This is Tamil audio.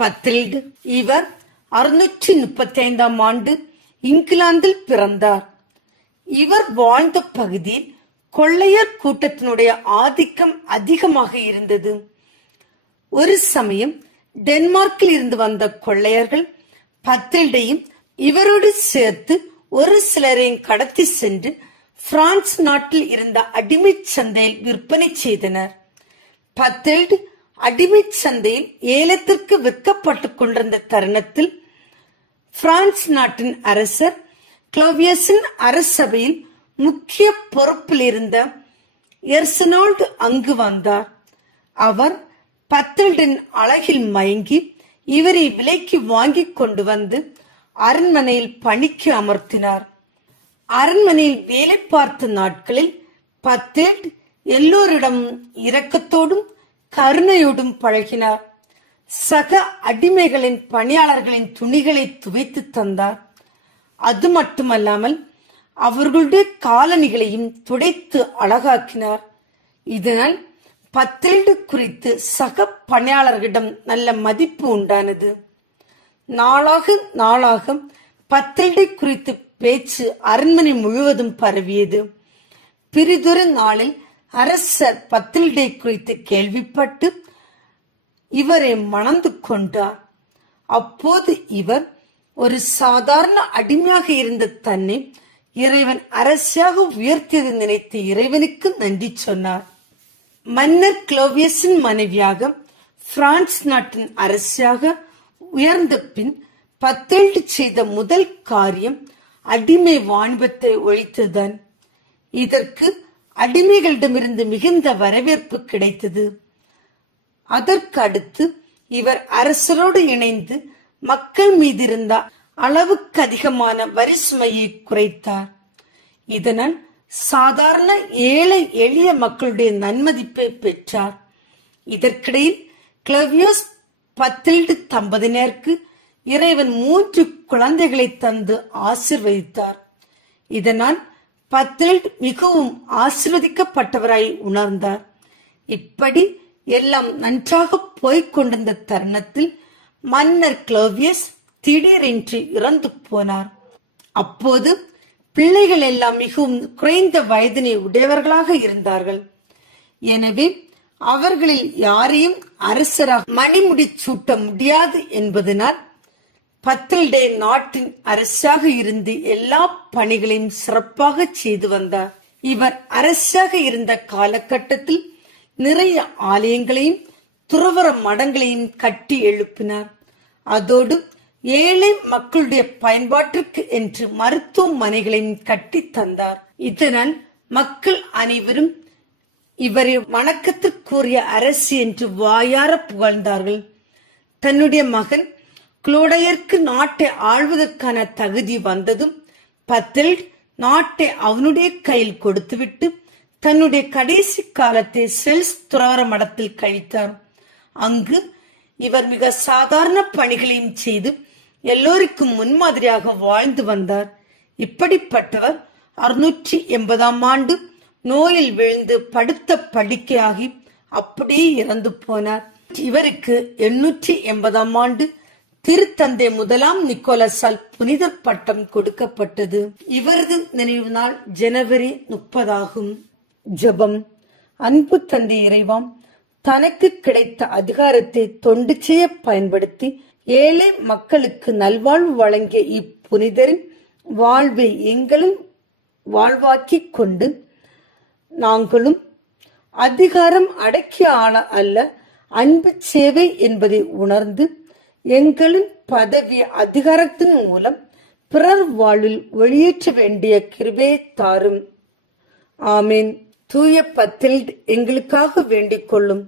பத்தில்டு. இவர் 635 ஆண்டு இங்கிலாந்தில் பிறந்தார். இவர் வாழ்ந்த பகுதியில் கொள்ளையர் கூட்டத்தினுடைய ஆதிக்கம் அதிகமாக இருந்தது. ஒரு சமயம் டென்மார்க்கில் இருந்து வந்த கொள்ளையர்கள் பத்தில்டையும் இவரோடு சேர்த்து ஒரு சிலரையும் கடத்தி சென்று பிரான்ஸ் நாட்டில் இருந்த அடிமை சந்தையில் விற்பனை செய்தனர். பத்தில்டு அடிமை சந்தையில் ஏலத்திற்கு விற்கப்பட்டுக் கொண்டிருந்த தருணத்தில் பிரான்ஸ் நாட்டின் அரசர் கிளோவியஸின் அரசபையில் முக்கிய பொறுப்பில் இருந்த எர்சனோல்டு அங்கு வந்தார். அவர் பத்தில்டின் அழகில் மயங்கி இவரை விலைக்கு வாங்கி கொண்டு வந்து அரண்மனையில் பணிக்கு அமர்த்தினார். அரண்மனையில் வேலை பார்த்த நாட்களில் பத்தில்ட் எல்லோரிடம் இரக்கத்தோடும் கருணையோடும் பழகினார். சக அடிமைகளின் பணியாளர்களின் துணிகளை துவைத்து தந்தார். அது மட்டுமல்லாமல் அவர்களுடைய காலணிகளையும் துடைத்து அழகாக்கினார். இதனால் பத்தில்டு குறித்து சக பணியாளர்களிடம் நல்ல மதிப்பு உண்டானது. நாளாக நாளாக பத்தில்டை குறித்து பேச்சு அரண்மனை முழுவதும் பரவியது. பிரிதொரு நாளில் அரசர் பத்தில்டை குறித்து கேள்விப்பட்டு இவரை மணந்து கொண்டார். அப்போது இவர் ஒரு சாதாரண அடிமையாக இருந்த தன்னை இறைவன் அரசியாக உயர்த்தியது நினைத்து இறைவனுக்கு நன்றி சொன்னார். மன்னர் கிளோவியஸின் மனைவியாக பிரான்ஸ் நாட்டின் அரசியாக உயர்ந்த பின் பத்தில்டு செய்த முதல் காரியம் அடிமை வாணிபத்தை ஒழித்ததுதான். இதற்கு அடிமைகளிடமிருந்து மிகுந்த வரவேற்பு கிடைத்தது. அதற்கு அடுத்து இவர் அரசரோடு இணைந்து மக்கள் மீது இருந்த அளவுக்கு அதிகமான வரி சுமையை குறைத்தார். இதனால் சாதாரண ஏழை எளிய மக்களுடைய நன்மதிப்பை பெற்றார். இதற்கிடையில் கிளவியோஸ் பத்தில்டு தம்பதியினருக்கு இறைவன் 3 குழந்தைகளை தந்து ஆசிர்வதித்தார். இதனால் பத்தில்டு மிகவும் ஆசிர்வதிக்கப்பட்டவராய் உணர்ந்தார். இப்படி எல்லாம் நன்றாக போய்கொண்டிருந்த தருணத்தில் மன்னர் கிளோவியஸ் திடீரென்று இறந்து போனார். அப்போது பிள்ளைகள் எல்லாம் மிகவும் குறைந்த வயதினை உடையவர்களாக இருந்தார்கள். எனவே அவர்களில் யாரையும் அரசராக மணிமுடி சூட்ட முடியாது என்பதனால் பத்தில்டே நாட்டின் அரசாக இருந்து எல்லா பணிகளையும் சிறப்பாக செய்து வந்தார். இவர் அரசாக இருந்த காலகட்டத்தில் நிறைய ஆலயங்களையும் துறவற மடங்களையும் கட்டி எழுப்பினார். அதோடு ஏழை மக்களுடைய பயன்பாட்டிற்கு என்று மருத்துவமனைகளையும் கட்டி தந்தார். இதனால் மக்கள் அனைவரும் இவரை வணக்கத்திற்குரிய அரசு என்று வாயார புகழ்ந்தார்கள். தன்னுடைய மகன் குளோடையருக்கு நாட்டை ஆள்வதற்கான தகுதி வந்ததும் பத்தில்ட் நாட்டை அவனுடைய கையில் கொடுத்துவிட்டு தன்னுடைய கடைசி காலத்தை செல்ஸ் துறவற மடத்தில் கழித்தார். அங்கு இவர் மிக சாதாரண பணிகளையும் செய்து எல்லோருக்கும் முன்மாதிரியாக வாழ்ந்து வந்தார். இப்படிப்பட்டவர் 680 ஆண்டு நோயில் விழுந்து படுத்த படுக்கையாகி அப்படியே இறந்து போனார். இவருக்கு 880 ஆண்டு திருத்தந்தை 1 நிக்கோலஸால் புனித பட்டம் கொடுக்கப்பட்டது. இவரது நினைவு நாள் ஜனவரி 30 ஆகும். ஜெபம். அன்பு தந்தை இறைவாம், தனக்கு கிடைத்த அதிகாரத்தை தொண்டு செய்ய பயன்படுத்தி ஏழை மக்களுக்கு நல்வாழ்வு வழங்கிய இப்புனிதரின் வாழ்வை எங்களும் வாழ்வாக்கிக் கொண்டு நாங்களும் அதிகாரம் அடக்கிய ஆள அல்ல, அன்பு சேவை என்பதை உணர்ந்து எங்களின் பதவி அதிகாரத்தின் மூலம் பிறர் வாழ்வில் ஒளியேற்ற வேண்டிய கிருபையை தாரும். ஆமீன். தூய பத்தில்ட் எங்களுக்காக வேண்டிக் கொள்ளும்.